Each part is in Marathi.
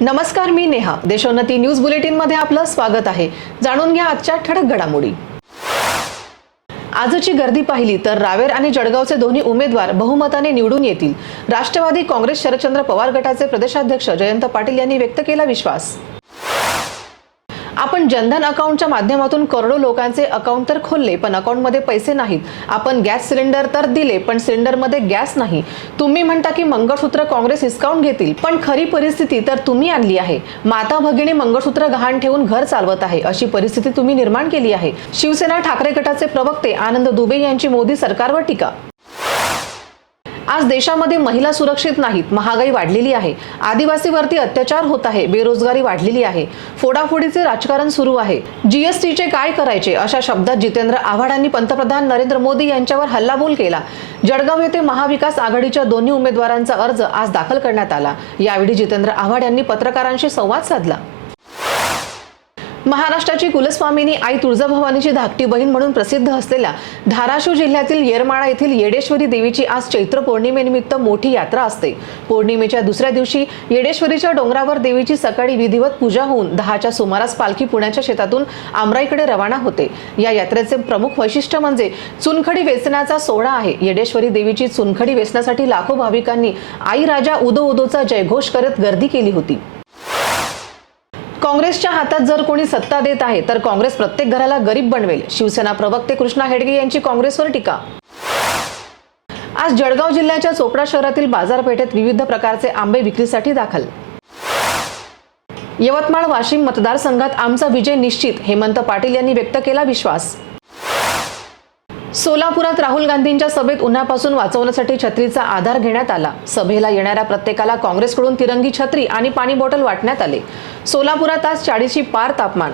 नमस्कार, मी नेहा. देशोन्नती न्यूज बुलेटिन मध्ये आपलं स्वागत आहे. जाणून घ्या आजच्या ठळक घडामोडी. आजची गर्दी पाहिली तर रावेर आणि जळगावचे दोन्ही उमेदवार बहुमताने निवडून येतील. राष्ट्रवादी काँग्रेस शरदचंद्र पवार गटाचे प्रदेशाध्यक्ष जयंत पाटील यांनी व्यक्त केला विश्वास. आपण जनधन अकाउंटच्या माध्यमातून करोडो लोकांचे अकाउंट तर खोलले, पण अकाउंटमध्ये पैसे नाहीत. आपण गॅस सिलेंडर तर दिले, पण सिलेंडरमध्ये गॅस नाही. तुम्ही म्हणता की मंगळसूत्र काँग्रेस हिसकावून घेतील, पण खरी परिस्थिती तर तुम्ही आणली आहे. माता भगिनी मंगळसूत्र गहाण ठेवून घर चालवत आहे, अशी परिस्थिती तुम्ही निर्माण केली आहे. शिवसेना ठाकरे गटाचे प्रवक्ते आनंद दुबे यांची मोदी सरकारवर टीका. आज देशामध्ये महिला सुरक्षित नाहीत. महागाई वाढलेली आहे, आदिवासीवरती अत्याचार होत आहे, बेरोजगारी वाढलेली आहे, फोडाफोडीचे राजकारण सुरू आहे. जीएसटीचे काय करायचे अशा शब्दात जितेंद्र आव्हाडांनी पंतप्रधान नरेंद्र मोदी यांच्यावर हल्लाबोल केला. जळगाव येथे महाविकास आघाडीच्या दोन्ही उमेदवारांचा अर्ज आज दाखल करण्यात आला. यावेळी जितेंद्र आव्हाड यांनी पत्रकारांशी संवाद साधला. महाराष्ट्राची कुलस्वामिनी आई तुळजाभवानीची धाकटी बहीण म्हणून प्रसिद्ध असलेल्या धाराशिव जिल्ह्यातील येरमाळा येथील येडेश्वरी देवीची आज चैत्र पौर्णिमेनिमित्त मोठी यात्रा असते. पौर्णिमेच्या दुसऱ्या दिवशी येडेश्वरीच्या डोंगरावर देवीची सकाळी विधिवत पूजा होऊन 10च्या सुमारास पालखी पुण्याच्या शेतातून आमराईकडे रवाना होते. या यात्रेचे प्रमुख वैशिष्ट्य म्हणजे चुनखडी वेचण्याचा सोहळा आहे. येडेश्वरी देवीची चुनखडी वेचण्यासाठी लाखो भाविकांनी आई राजा उदो उदोचा जयघोष करत गर्दी केली होती. काँग्रेसच्या हातात जर कोणी सत्ता देत आहे तर काँग्रेस प्रत्येक घराला गरीब बनवेल. शिवसेना प्रवक्ते कृष्णा हेडगे यांची काँग्रेसवर टीका. आज जळगाव जिल्ह्याच्या चोपडा शहरातील बाजारपेठेत विविध प्रकारचे आंबे विक्रीसाठी दाखल. यवतमाळ वाशिम मतदारसंघात आमचा विजय निश्चित, हेमंत पाटील यांनी व्यक्त केला विश्वास. सोलापुरात राहुल गांधींच्या सभेत उन्हापासून वाचवण्यासाठी छत्रीचा आधार घेण्यात आला. सभेला येणाऱ्या प्रत्येकाला काँग्रेसकडून तिरंगी छत्री आणि पाणी बॉटल वाटण्यात आले. सोलापुरात आज 40ची पार तापमान.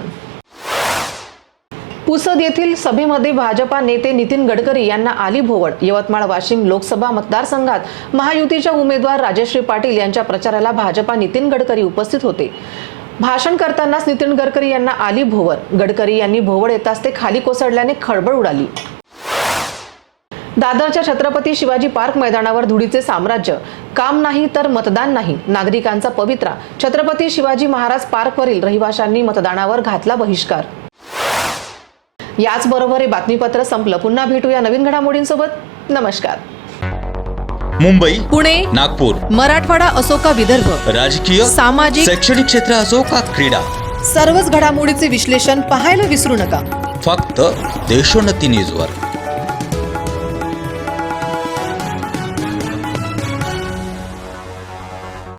पुसद येथील सभेमध्ये भाजपा नेते नितीन गडकरी यांना आली भोवळ. यवतमाळ वाशिम लोकसभा मतदारसंघात महायुतीच्या उमेदवार राजश्री पाटील यांच्या प्रचाराला भाजपा नितीन गडकरी उपस्थित होते. भाषण करतानाच नितीन गडकरी यांना आली भोवळ. गडकरी यांनी भोवळ येताच ते खाली कोसळल्याने खळबळ उडाली. दादरच्या छत्रपती शिवाजी पार्क मैदानावर धुळीचे साम्राज्य. काम नाही तर मतदान नाही, नागरिकांचा पवित्रा. छत्रपती शिवाजी महाराज पार्कवरील रहिवाशांनी मतदानावर घातला बहिष्कार. याचबरोबर हे बातमीपत्र संपलं. पुन्हा भेटूया नवीन घडामोडींसोबत. नमस्कार. मुंबई, पुणे, नागपूर, मराठवाडा असो का विदर्भ, राजकीय, सामाजिक, शैक्षणिक क्षेत्र असो का क्रीडा, सर्वच घडामोडीचे विश्लेषण पाहायला विसरू नका. फक्त देशोन्नती न्यूजवर.